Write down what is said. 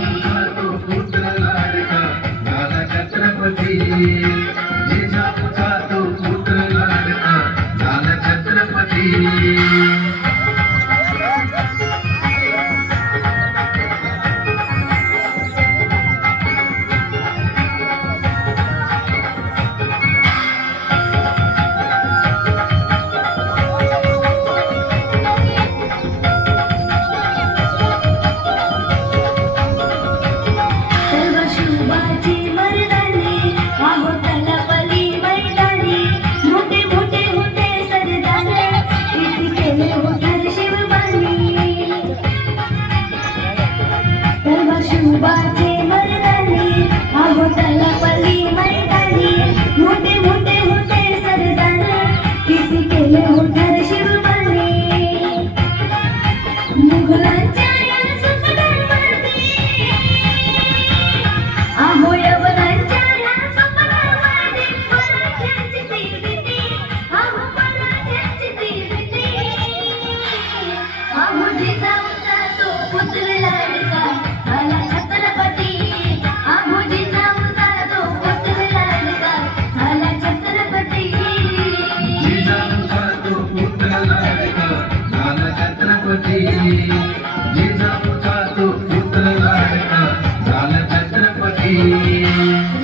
जिजाऊचा तो पुत्र लाडका झाला छत्रपती जिजाऊचा तो पुत्र लाडका झाला छत्रपती शिवबाचे मर्दानी आहो तलापली मैदानी मोठे मोठे होते सरदार किती केले होणार शिवबाने मुघलांच्या या सुखदरबारी आहो यवनांच्या या सुखदरबारी मराठ्यांची तीर्ती आहो मराठ्यांची तीर्ती आहो जिजाऊचा तो पुत्र लाडका झाला छत्रपती आहो जिजाऊचा तो पुत्र लाडका झाला छत्रपती जिजाऊचा तो पुत्र लाडका झाला छत्रपती जिजाऊचा तो पुत्र लाडका झाला छत्रपती